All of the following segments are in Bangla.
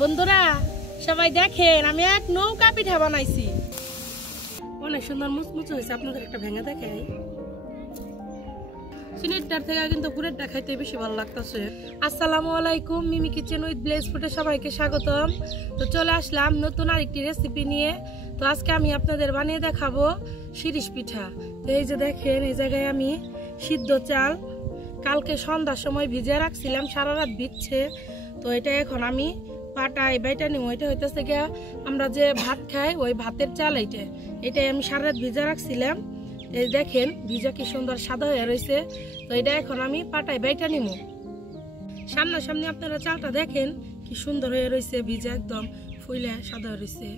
বন্ধুরা সবাই দেখেন, আমি এক নৌকা পিঠা বানাইছি। অনেক সুন্দর মুচমুচে হয়েছে। আপনাদের একটা ভেঙে দেখাই। সিনেটটার থেকে কিন্তু পুরেরটা খাইতে বেশি ভালো লাগতেছে। আসসালামু আলাইকুম, মিমি কিচেন উইথ ব্লেজ ফুডে সবাইকে স্বাগতম। তো চলে আসলাম নতুন আরেকটি রেসিপি নিয়ে। তো আজকে আমি আপনাদের বানিয়ে দেখাবো শিরিষ পিঠা। তো এই যে দেখেন, এই জায়গায় আমি সিদ্ধ চাল কালকে সন্ধ্যার সময় ভিজিয়ে রাখছিলাম, সারা রাত ভিজছে। তো এটা এখন আমি পাটায় বাইটা নিব। এটা হইতেছে গিয়া আমরা যে ভাত খাই ওই ভাতের চাল। এটাই আমি সারা রাত ভিজা রাখছিলাম। এই দেখেন ভিজা কি সুন্দর সাদা হয়ে রয়েছে। তো এটা এখন আমি পাটায় বাইটা নিব। সামনাসামনি আপনারা চালটা দেখেন কি সুন্দর হয়ে রয়েছে, ভিজা একদম ফুলে সাদা হয়ে রয়েছে।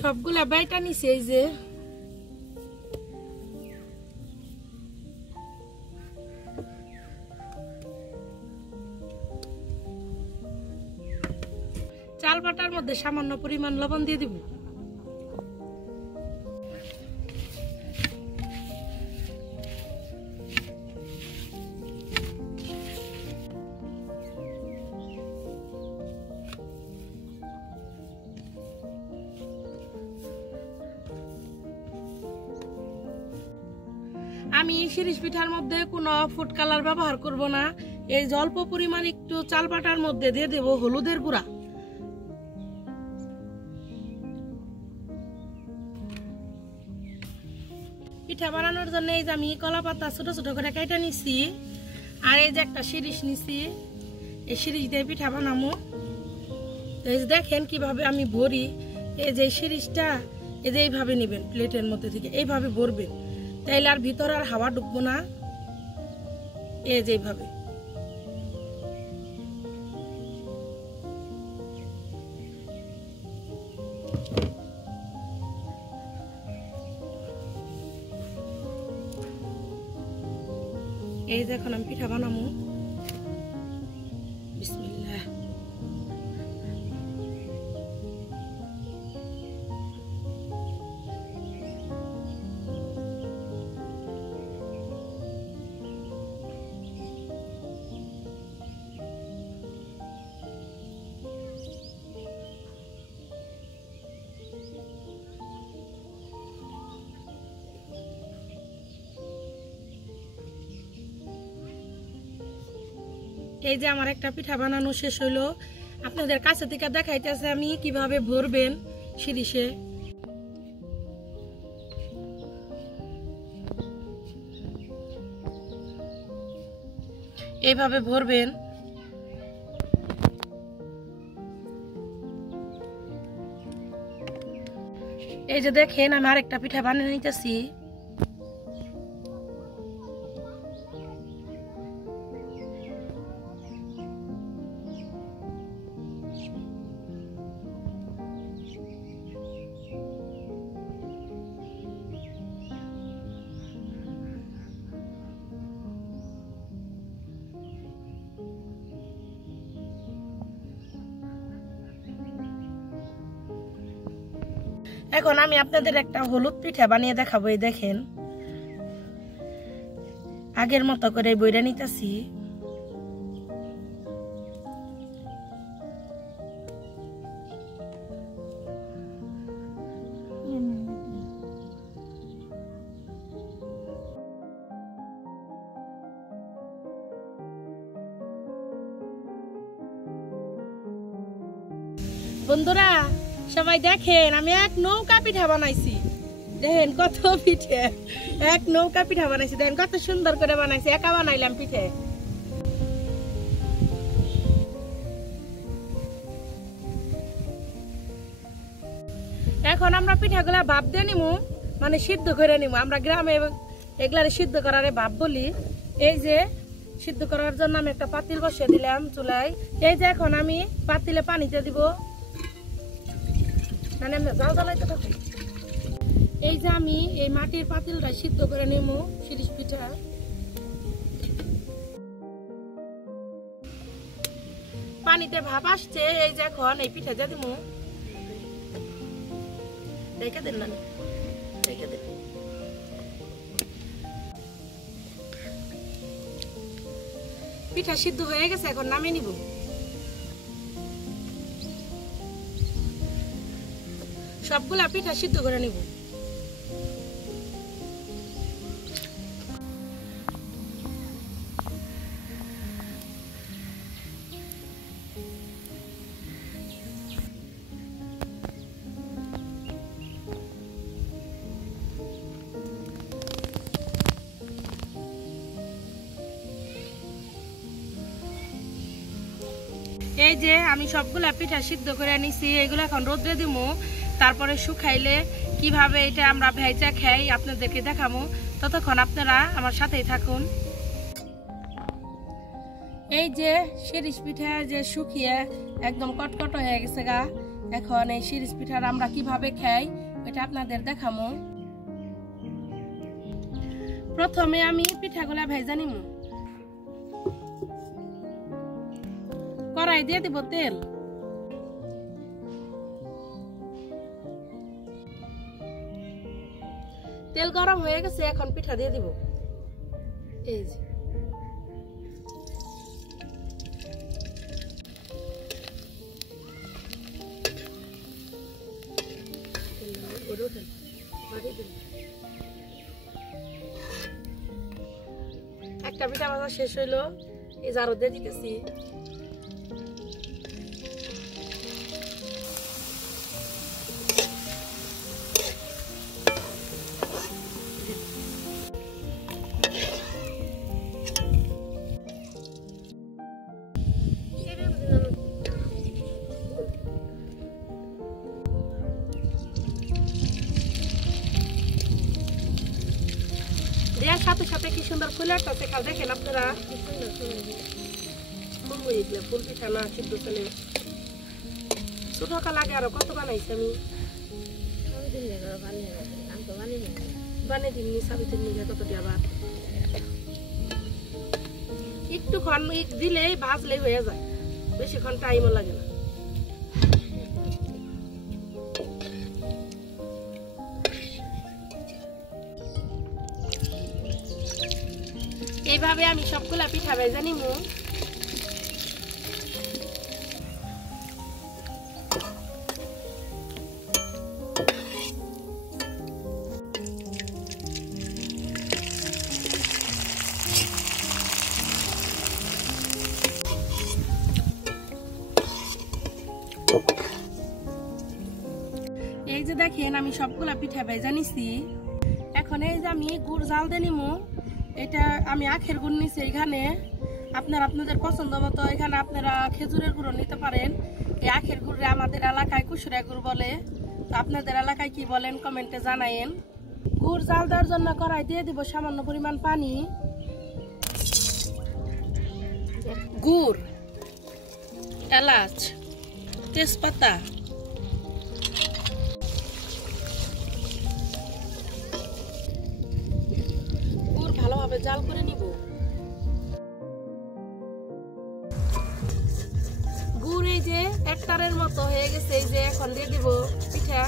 সবগুলা বাইটা নিছে। এই যে চাল বাটার মধ্যে সামান্য পরিমাণ লবণ দিয়ে দিব। আমি শিরিষ পিঠার মধ্যে কোনো ফুড কালার ব্যবহার করব না। এই অল্প পরিমাণ একটু চাল বাটার মধ্যে দিয়ে দেব হলুদের গুঁড়া। পিঠা বানানোর জন্য এই যে আমি কলা পাতা ছোট ছোট করে কেটে নিছি, আর এই যে একটা শিরিষ নিছি। এই শিরিষ দিয়ে পিঠা বানাবো। এই যে দেখেন কিভাবে আমি ভরি। এই যে শিরিষটা এই যে এইভাবে নেবেন, প্লেটের মধ্যে থেকে এইভাবে ভরবেন, তাইলে আর ভিতরে আর হাওয়া ঢুকবো না। এই যে এইভাবে এই যে এখন আমি পিঠা বানাবো। বিসমিল্লাহ। এই যে আমার একটা পিঠা বানানো শেষ হইলো। আপনাদের কাছে থেকে দেখাইতেছে আমি কিভাবে ভরবেন শিরিষে। এইভাবে ভরবেন। এই যে দেখেন আমি আরেকটা পিঠা বানিয়ে নিতেছি। এখন আমি আপনাদের একটা হলুদ পিঠা বানিয়ে দেখাবো। এই দেখেন আগের মতো করে বইরা নিতেছি। বন্ধুরা সবাই দেখেন আমি এক নৌকা পিঠা বানাইছি দেখেন কত পিঠে এক নৌকা পিঠা বানাইছি দেখেন কত সুন্দর করে বানাইছি একা বানাইলাম পিঠে এখন আমরা পিঠাগুলা ভাপ দিয়ে নিমু মানে সিদ্ধ করে নিমু আমরা গ্রামে এগুলারে সিদ্ধ করারে ভাপ বলি এই যে সিদ্ধ করার জন্য আমি একটা পাতিল বসিয়ে দিলাম চুলায় এই যে এখন আমি পাতিলে পানিতে দিব মানে আমরা জাল জ্বালাইতে থাকি এই যে আমি এই মাটির পাতিলটা সিদ্ধ করে নেবো শিরিষ পিঠা পানিতে ভাপ আসছে এই যে এখন এই পিঠা দিয়ে দিব রেখে দিন না রেখে দিন পিঠা সিদ্ধ হয়ে গেছে এখন নামিয়ে নিব সবগুলা পিঠা সিদ্ধ করে নিব এই যে আমি সবগুলা পিঠা সিদ্ধ করে নিছি এগুলো এখন রোদ্রে দিমু তারপরে শুকাইলে কিভাবে এটা আমরা ভেজা খাই আপনাদেরকে দেখাবো ততক্ষণ আপনারা আমার সাথেই থাকুন এই যে শিরিষ পিঠা যে শুকিয়ে একদম কটকট হয়ে গেছে গা এখন এই শিরিষ পিঠার আমরা কিভাবে খাই এটা আপনাদের দেখাবো প্রথমে আমি পিঠাগুলা ভেজা নিমু কড়াই দিয়ে দিব তেল তেল গরম হয়ে গেছে এখন পিঠা দিয়ে দিব এই যে একটা পিঠা ভাজা শেষ হইলো এই জারো দিয়ে দিতেছি দেওয়ার সাথে সাথে কি সুন্দর ফুল আসতেছে খাল দেখেন আপনারা কি সুন্দর ফুল হয়েছিল ফুল পিঠা না সিদ্ধ চলে ছোট কাল আগে আরো কত বানাইছি আমি বানিয়ে দিননি সাবিতের নিয়ে কত দিয়ে আবার একটুক্ষণ দিলেই ভাজলেই হয়ে যায় বেশিক্ষণ টাইমও লাগে না এইভাবে আমি সবগুলা পিঠা ভেজে নিমু এই যে দেখেন আমি সবগুলা পিঠা ভেজে নিছি এখন এই যে আমি গুড় জাল দিয়ে নিমু এটা আমি আখের গুড় নিছি এখানে আপনারা আপনাদের পছন্দ মতো এখানে আপনারা খেজুরের গুঁড়ো নিতে পারেন এই আখের গুড়ে আমাদের এলাকায় কুসুরা গুড় বলে তো আপনাদের এলাকায় কি বলেন কমেন্টে জানায়েন গুড় জাল দেওয়ার জন্য কড়াই দিয়ে দিব সামান্য পরিমাণ পানি গুড় এলাচ তেজপাতা ভালোভাবে জাল করে নিব গুড় এই যে একটারের মতো হয়ে গেছে এই যে এখন দিয়ে দিব পিঠা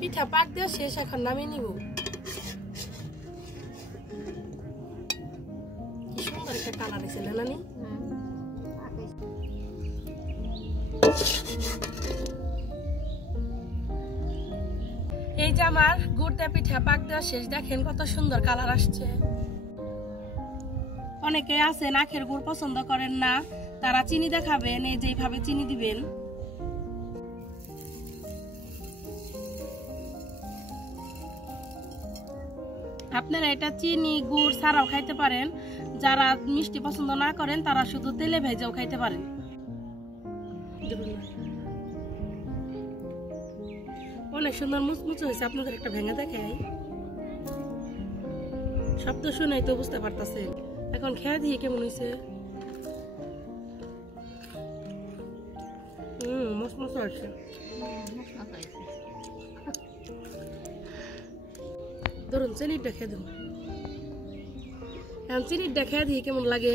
পিঠা পাক দেওয়া শেষ এখন নামিয়ে নিব কালার ছিল নানি এই এই যে আমার গুড় দিয়ে পিঠা পাক দেওয়া শেষ, দেখেন কত সুন্দর কালার আসছে। অনেকে আছেন আখের গুড় পছন্দ করেন না, তারা চিনি দেখাবেন, এই যেভাবে চিনি দিবেন। আপনারা এটা চিনি গুড় ছাড়াও খাইতে পারেন, যারা মিষ্টি পছন্দ না করেন তারা শুধু তেলে ভেজেও খাইতে পারেন। অনেক সুন্দর মুচমুচে হয়েছে, আপনাদের একটা ভেঙে দেখাই, শব্দ শুনেই তো বুঝতে পারতেছে। এখন খেয়ে দিয়ে কেমন হয়েছে? মসমস হয়েছে। ধরুন চিনিটা খেয়ে দেবো, এখন চিনিটা খেয়ে দিয়ে কেমন লাগে?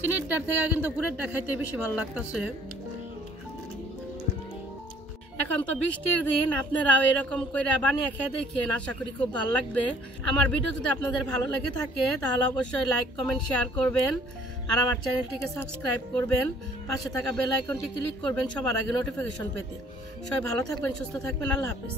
চিনিটার থেকে কিন্তু গুড়েরটা খাইতে বেশি ভালো লাগতেছে। এখন তো বৃষ্টির দিন, আপনারাও এরকম করে বানিয়ে খেয়ে দেখেন, আশা করি খুব ভালো লাগবে। আমার ভিডিও যদি আপনাদের ভালো লেগে থাকে তাহলে অবশ্যই লাইক কমেন্ট শেয়ার করবেন, আর আমার চ্যানেলটিকে সাবস্ক্রাইব করবেন, পাশে থাকা বেল আইকনটি ক্লিক করবেন সবার আগে নোটিফিকেশন পেতে। সবাই ভালো থাকবেন, সুস্থ থাকবেন, আল্লাহ হাফেজ।